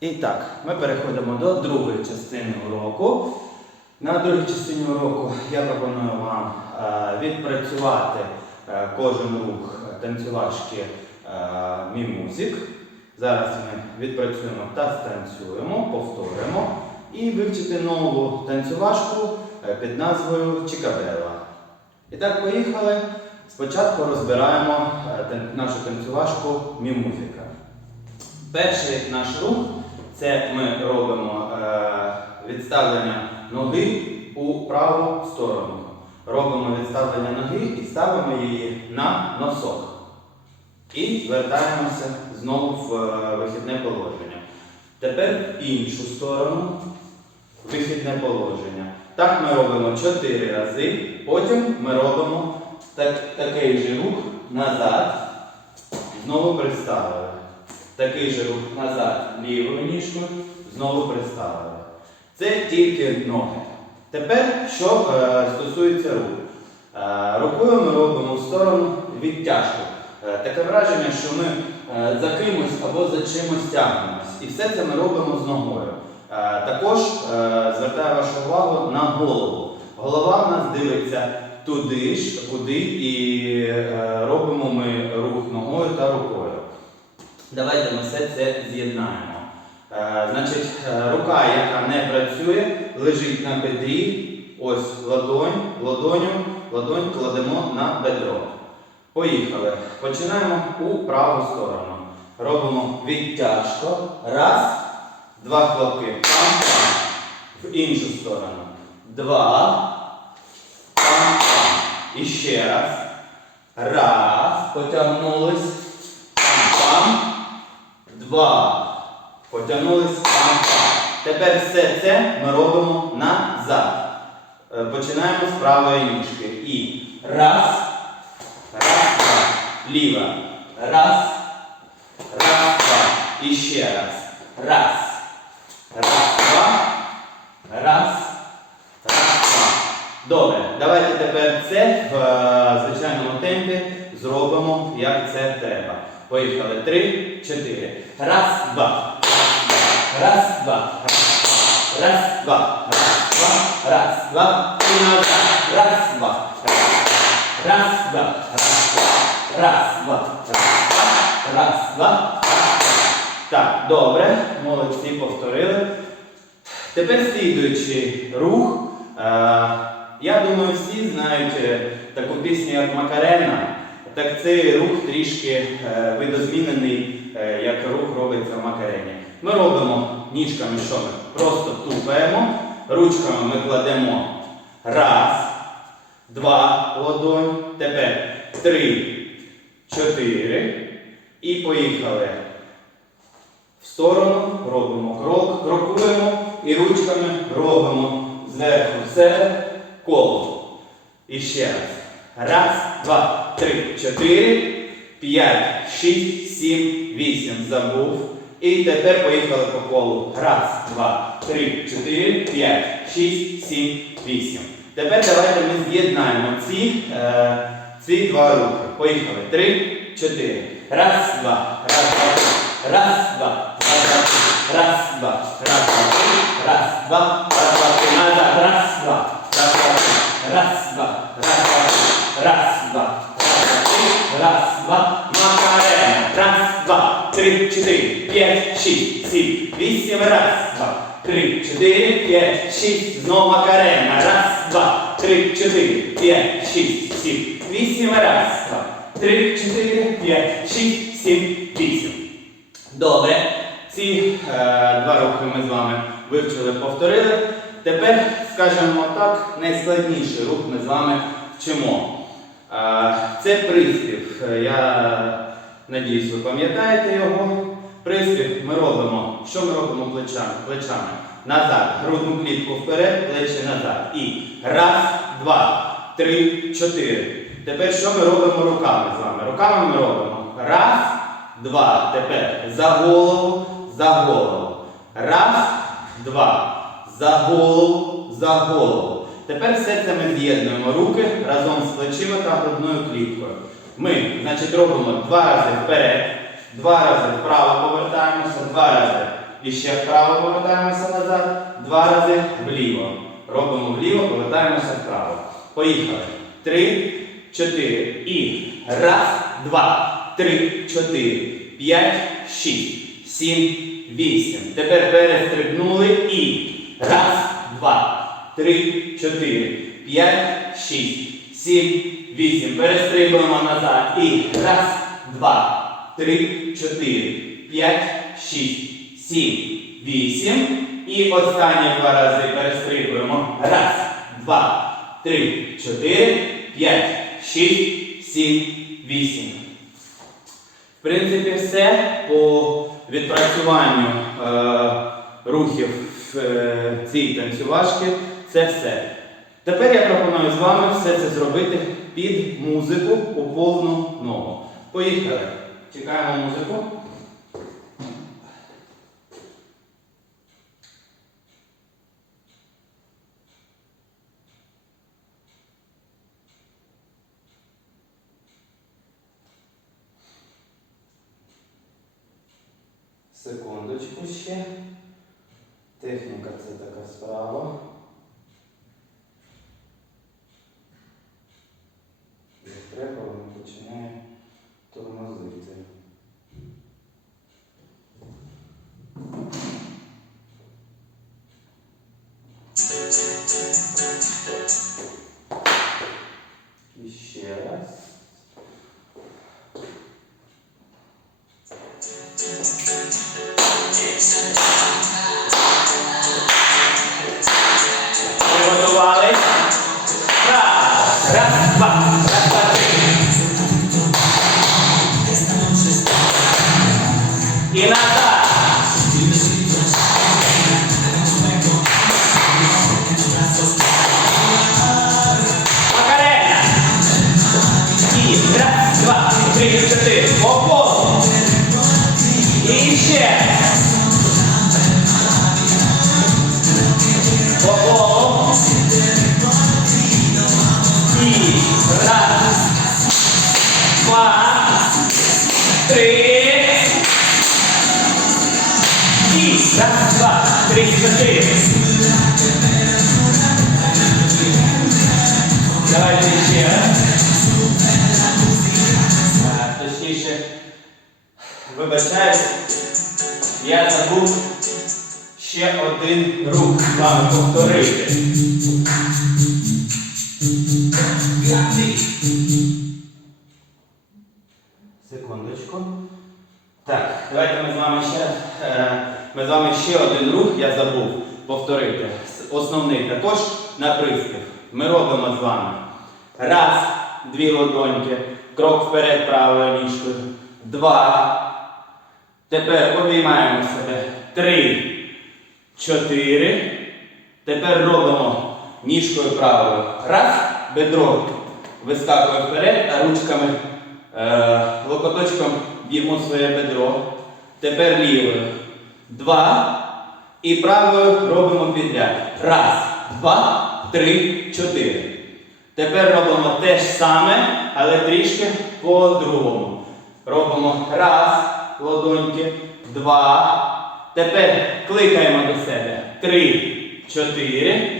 І так, ми переходимо до другої частини уроку. На другій частині уроку я пропоную вам е, відпрацювати е, кожен рух танцювачки е, мімузик. Зараз ми відпрацюємо та станцюємо, повторимо і вивчити нову танцювашку під назвою Чикабела. І так, поїхали. Спочатку розбираємо нашу танцювашку мімузика. Перший наш рух це ми робимо е, відставлення ноги у праву сторону. Робимо відставлення ноги і ставимо її на носок. І звертаємося знову в е, вихідне положення. Тепер іншу сторону вихідне положення. Так ми робимо 4 рази. Потім ми робимо так, такий же рух назад. Знову приставили. Такий же рух назад лівою ніжкою, знову приставили. Це тільки ноги. Тепер, що е, стосується рук. Е, рукою ми робимо в сторону відтяжку. Е, таке враження, що ми е, за кимось або за чимось тягнемось. І все це ми робимо з ногою. Е, також е, звертаю вашу увагу на голову. Голова в нас дивиться туди ж, куди і е, робимо ми рух ногою та рукою. Давайте ми все це з'єднаємо. Е, значить, е, рука, яка не працює, лежить на бедрі. Ось ладонь, ладоню, ладонь кладемо на бедро. Поїхали. Починаємо у праву сторону. Робимо відтяжко. Раз, два хлопки. Пам-пам. В іншу сторону. Два. Пам-пам. І ще раз. Раз. Потягнулись. Два. Потягнулись. Пам-пам. Тепер все це ми робимо назад. Е, Починаємо з правої ніжки. І раз. Раз, два. Ліва. Раз. Раз, два. І ще раз. Раз. Раз, два. Раз. Раз, два. Добре. Давайте тепер це в е, звичайному темпі зробимо, як це треба. Поїхали. Три, чотири. Раз, два. Раз, два. Раз, два. Раз, два. Два. І назад. Раз, два. Раз, два. Раз, два. Раз, два. Так, добре. Молодці, повторили. Тепер слідуючий рух. Е, я думаю, всі знають е, таку пісню, як Макарена. Так цей рух трішки е, видозмінений, е, як рух робиться в Макарені. Ми робимо ніжками, що ми просто тупаємо, ручками ми кладемо раз, два ладонь, тепер три, чотири. І поїхали. В сторону робимо крок, крокуємо і ручками робимо зверху себе коло. І ще раз. Раз, два, три, чотири, п'ять, шість, сім, вісім. Забув. І тепер поїхали по колу. Раз, два, три, чотири, п'ять, шість, сім, вісім. Тепер давайте ми з'єднаємо ці, е, ці два рухи. Поїхали. Три, чотири. Раз, два, раз, два. Раз, два, раз, два, раз, два, раз, два, раз, два, раз, два, назад, раз, два, раз, два, раз, два, раз, два, Макарена, раз, два, три, чотири, п'ять, шість, сім, вісім, раз, два, три, чотири, п'ять, шість, знову Макарена, раз, два, три, чотири, п'ять, шість, сім, вісім, раз, два, три, чотири, п'ять, шість, сім, вісім. Добре, ці е, два рухи ми з вами вивчили, повторили. Тепер, скажімо так, найскладніший рух ми з вами вчимо. Це приспів. Я надіюсь, ви пам'ятаєте його. Приспів ми робимо. Що ми робимо плечами? плечами? Назад. Грудну клітку вперед, плечі назад. І раз, два, три, чотири. Тепер що ми робимо руками з вами? Руками ми робимо. Раз. Два. Тепер за голову, за голову. Раз, два. За голову, за голову. Тепер все це ми з'єднуємо руки разом з плечима та грудною кліткою. Ми, значить, робимо два рази вперед, два рази вправо повертаємося, два рази І ще вправо повертаємося назад. Два рази вліво. Робимо вліво, повертаємося вправо. Поїхали. Три, чотири. І раз, два, три, чотири, п'ять, шість, сім, вісім. Тепер перестрибнули і раз, два, три, чотири, п'ять, шість, сім, вісім. Перестрибуємо назад. І раз, два, три, чотири, п'ять, шість, сім, вісім. І останні два рази перестрибуємо. Раз, два, три, чотири, п'ять, шість, сім, вісім. В принципі, все по відпрацюванню е, рухів в е, цій танцювашці. Це все. Тепер я пропоную з вами все це зробити під музику у повну ногу. Поїхали. Чекаємо музику. Секундочку ще. Техніка це така справа. Секундочку. Так, давайте ми з вами ще, е, ми з вами ще один рух, я забув повторити. Основний також на приспів. Ми робимо з вами. Раз, дві ладоньки, крок вперед правою ніжкою. Два. Тепер обіймаємо себе. Три, чотири. Тепер робимо ніжкою правою. Раз, бедро вискакує вперед, а ручками, е, локоточком б'ємо своє бедро. Тепер лівою. Два. І правою робимо підряд. Раз, два, три, чотири. Тепер робимо те ж саме, але трішки по-другому. Робимо раз, ладоньки, два. Тепер кликаємо до себе. Три, чотири.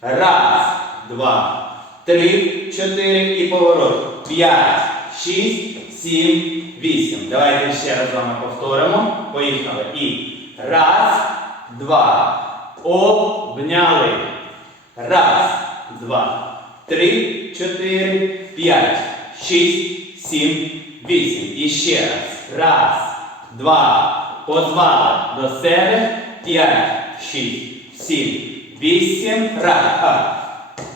Раз, два, три, чотири і поворот. П'ять, шість, сім, вісім. Давайте ще раз з вами повторимо. Поїхали. І раз, два. Обняли. Раз, два, три, чотири, п'ять, шість, сім, вісім. І ще раз. Раз, два. Позвали до себе. П'ять, шість, сім, вісім. Раз. А.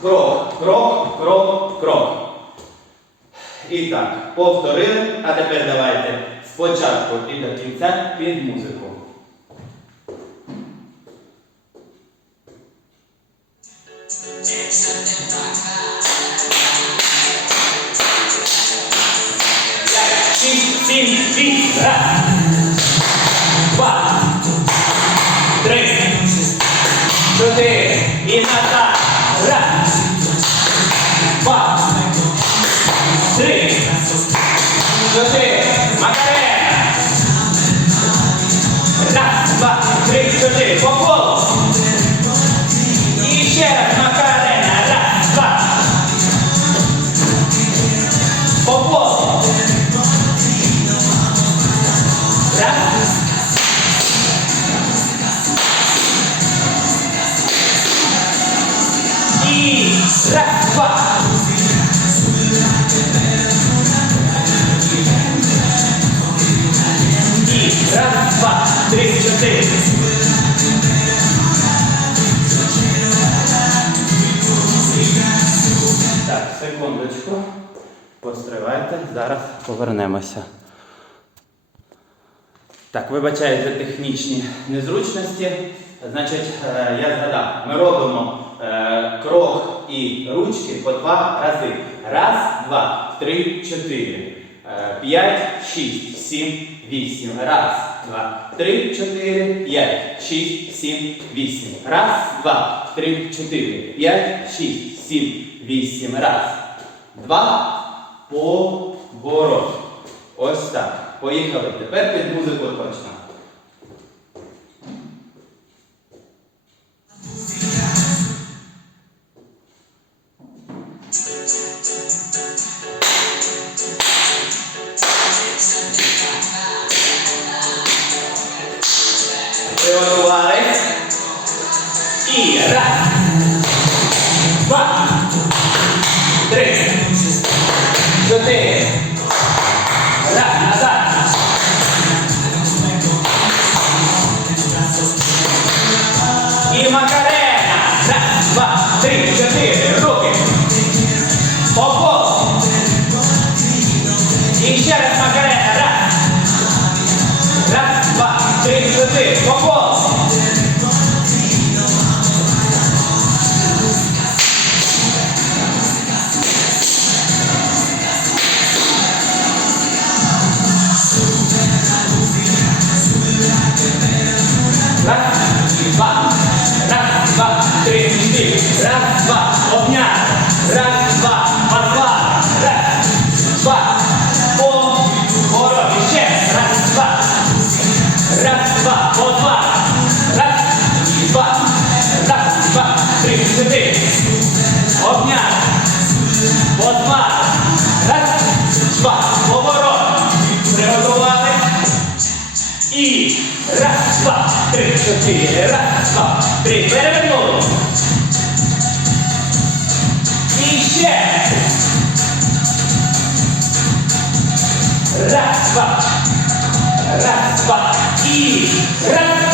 Крок, крок, крок, крок. І так, повторили. А тепер давайте спочатку і до кінця під музику. Повернемося. Так, вибачаю за технічні незручності. Значить, е, я згадав, ми робимо е, крок і ручки по два рази. Раз, два, три, чотири. Е, П'ять, шість, сім, вісім. Раз, два, три, чотири, п'ять, шість, сім, вісім. Раз, два, три, чотири, п'ять, шість, сім, вісім. Раз, два, поворот. Ось так. Поїхали. Тепер під музику точно. Макарена. Раз, два, три, чотири. Руки. По. І ще раз Раз, два, обняти. Раз, два, подва. Раз, два, поворот. І ще раз, два. Раз, два, по два. Раз, два, раз, два, три, чотири. Обняти. По два. Раз, два, поворот. Приготували. І раз, два, три, чотири, раз, два, три. Перевернули. Раз, два. Раз, два. І раз.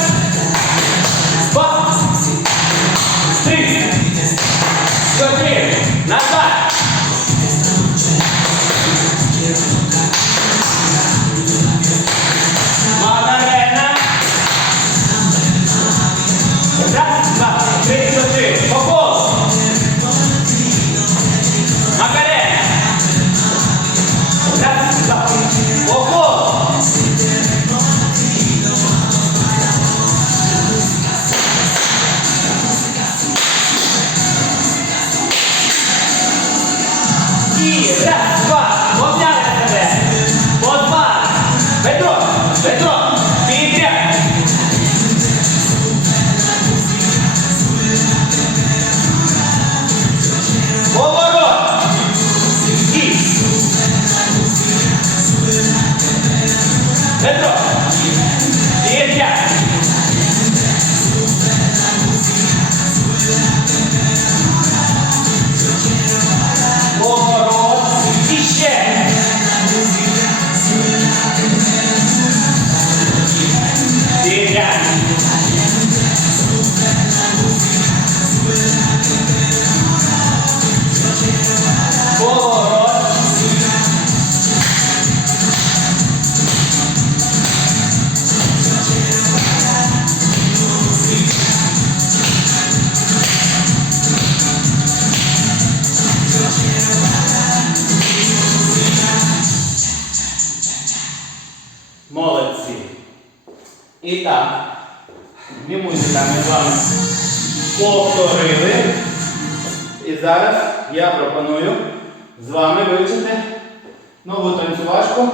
Нову танцювачку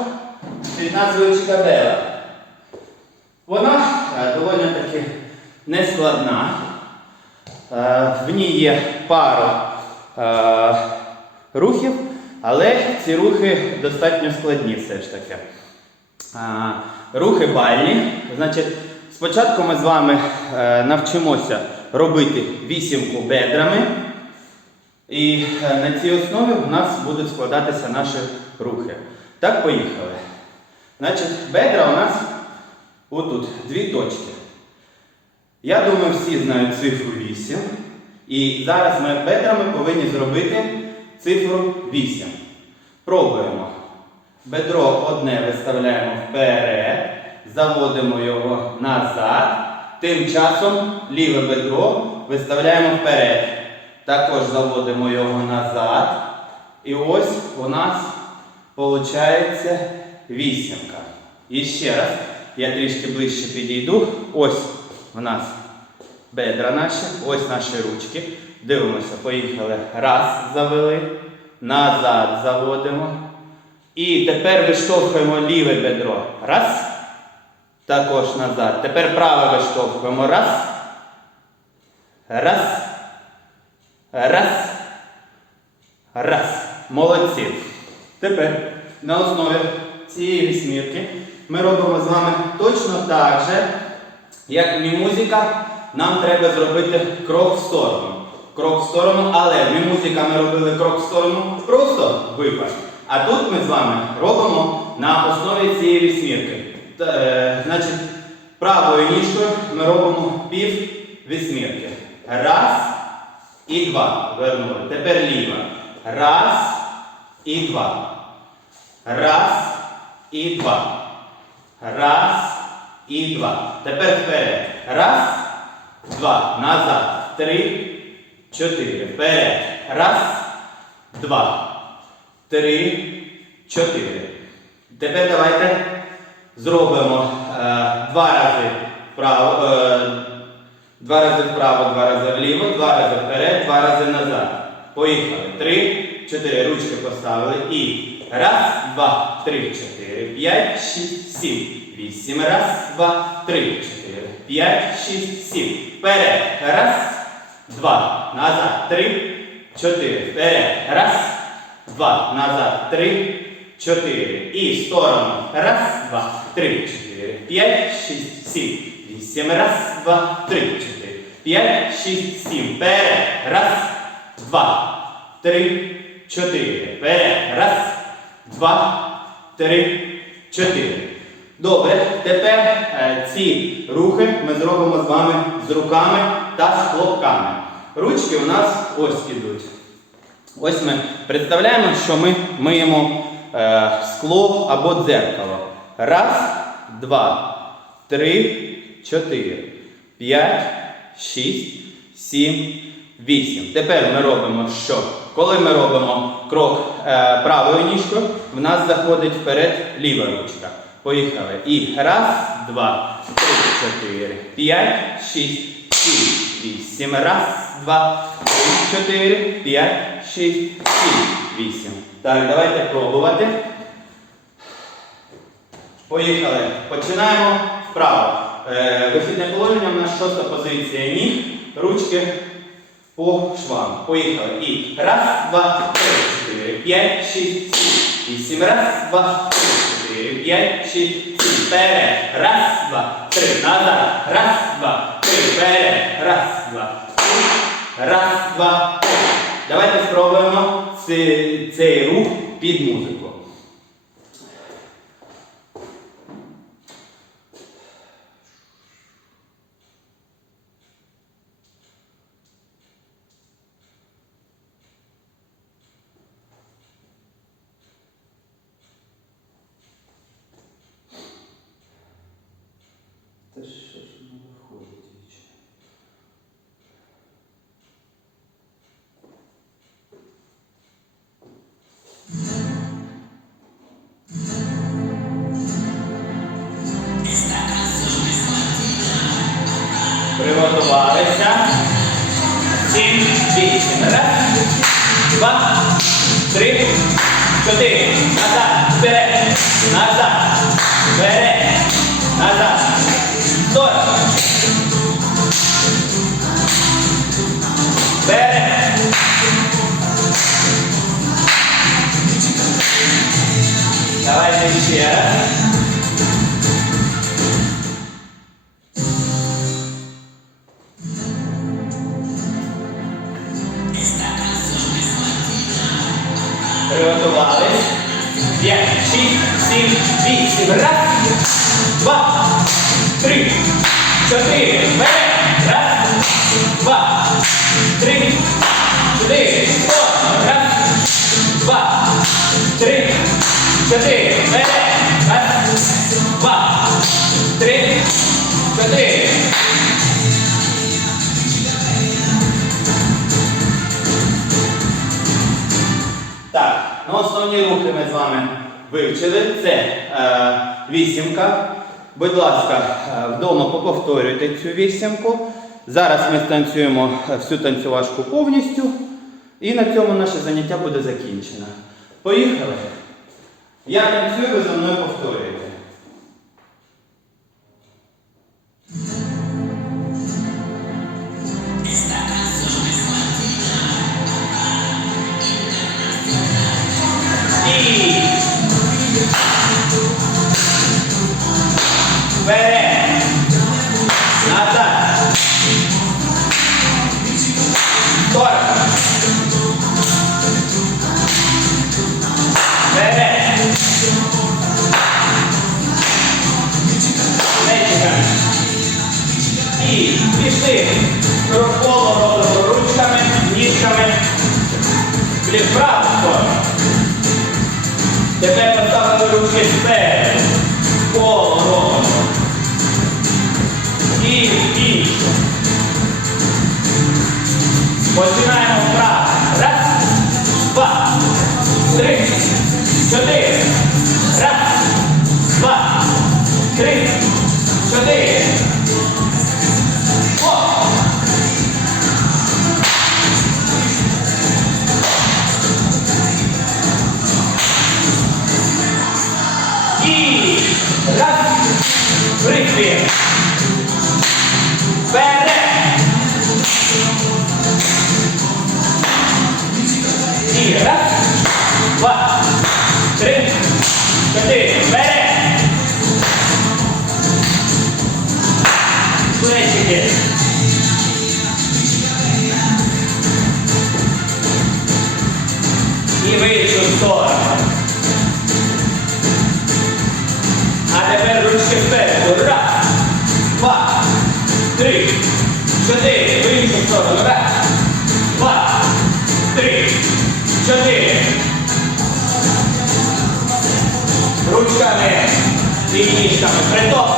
під назвою Чикабела. Вона е, доволі таки нескладна. Е, В ній є пара е, рухів, але ці рухи достатньо складні все ж таки. Рухи бальні. Значить, спочатку ми з вами навчимося робити вісімку бедрами. І на цій основі у нас будуть складатися наші рухи. Так, поїхали. Значить, бедра у нас отут дві точки. Я думаю, всі знають цифру 8. І зараз ми бедрами повинні зробити цифру 8. Пробуємо. Бедро одне виставляємо вперед, заводимо його назад. Тим часом ліве бедро виставляємо вперед. Також заводимо його назад. І ось у нас виходить вісімка. І ще раз, я трішки ближче підійду. Ось у нас бедра наші, ось наші ручки. Дивимося, поїхали. Раз, завели, назад заводимо. І тепер виштовхуємо ліве бедро. Раз. Також назад. Тепер праве виштовхуємо. Раз. Раз. Раз. Раз. Молодці. Тепер на основі цієї вісьмірки ми робимо з вами точно так же, як мімузика, нам треба зробити крок в сторону. Крок в сторону, але в мімузика ми робили крок в сторону просто випад. А тут ми з вами робимо на основі цієї вісьмірки. Е, значить, правою ніжкою ми робимо пів вісьмірки. Раз і два. Вернули. Тепер ліва. Раз і два. Раз і два. Раз і два. Тепер вперед. Раз, два. Назад. Три, чотири. Вперед. Раз, два. Три, чотири. Тепер давайте зробимо е, два рази вправо. Е, Два рази вправо, два рази вліво, два рази вперед, два рази назад. Поїхали. Три, чотири. Ручки поставили. І раз, два, три, чотири, п'ять, шість, сім. Вісім. Раз, два, три, чотири, п'ять, шість, сім. Вперед. Раз, два. Назад. Три, чотири. Вперед. Раз, два. Назад. Три, чотири. І в сторону. Раз, два, три, чотири, п'ять, шість, сім. Вісім. Раз, два, три, чотири, п'ять, шість, сім. Вперед. Раз, два, три, чотири. Вперед. Раз, два, три, чотири. Добре. Тепер е, ці рухи ми зробимо з вами з руками та з хлопками. Ручки у нас ось ідуть. Ось ми представляємо, що ми миємо е, скло або дзеркало. Раз, два, три, чотири, п'ять, шість, сім, вісім. Тепер ми робимо що? Коли ми робимо крок е, правою ніжкою, в нас заходить вперед ліва ручка. Поїхали. І раз, два, три, чотири, п'ять, шість, сім, вісім. Раз, два, три, чотири, п'ять, шість, сім, вісім. Так, давайте пробувати. Поїхали. Починаємо вправо. Е, вихідне положення в нас шоста позиція ніг. Ручки по швам. Поїхали. І раз, два, три, чотири, п'ять, шість, сім, вісім. Раз, два, три, чотири, п'ять, шість, сім. Вперед. Раз, два, три. Назад. Раз, два, три. Вперед. Раз, два, три. Раз, два, три. Давайте спробуємо цей рух під музику. Приготувалися. Сім, вісім. Раз, два, три, чотири. Назад, вперед, назад, вперед, назад, Сорок. Вперед. Давайте ще раз. П'ять, шість, сім, вісім. Раз, два, три, чотири. Вперед. Раз, два, три, чотири. Сто. Раз, два, три, чотири. Вперед. Раз, два, три, чотири. Так, ну основні рухи ми з вами вивчили. Це е, вісімка. Будь ласка, е, вдома поповторюйте цю вісімку. Зараз ми станцюємо всю танцювашку повністю. І на цьому наше заняття буде закінчено. Поїхали. Я танцюю, ви за мною повторюєте. І в сторону. А тепер ручки вперед. Раз, два, три, чотири. В сторону. Раз, два, три, чотири. Ручками і ніжками. Притоп.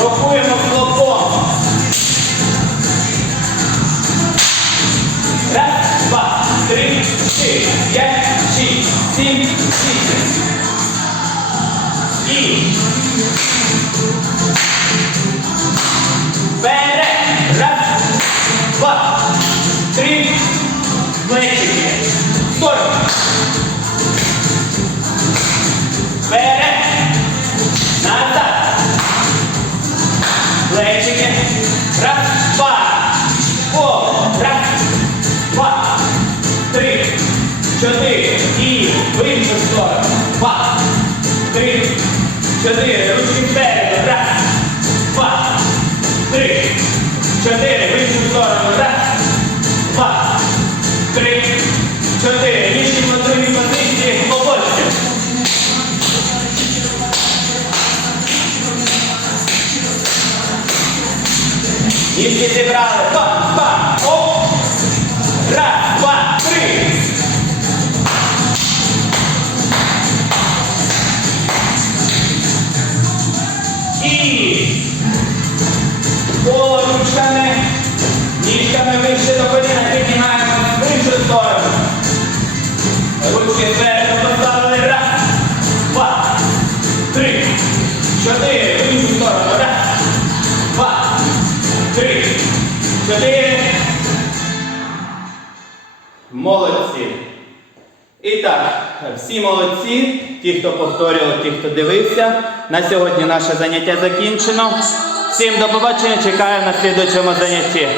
Крокуємо хлопом. Раз, два, три, чотири, п'ять, шість, сім, вісім. І вперед. Раз, два, три, плечики. Сорок. В. Два, три, чотири. Ручки вперед. Раз, два, три, чотири. В іншу сторону. Раз, два, три, чотири. Ніжні контрольні позиції. Глобальці. Ніжки зібрали. Всі молодці, ті, хто повторював, ті, хто дивився. На сьогодні наше заняття закінчено. Всім до побачення, чекаю на слідуючому занятті.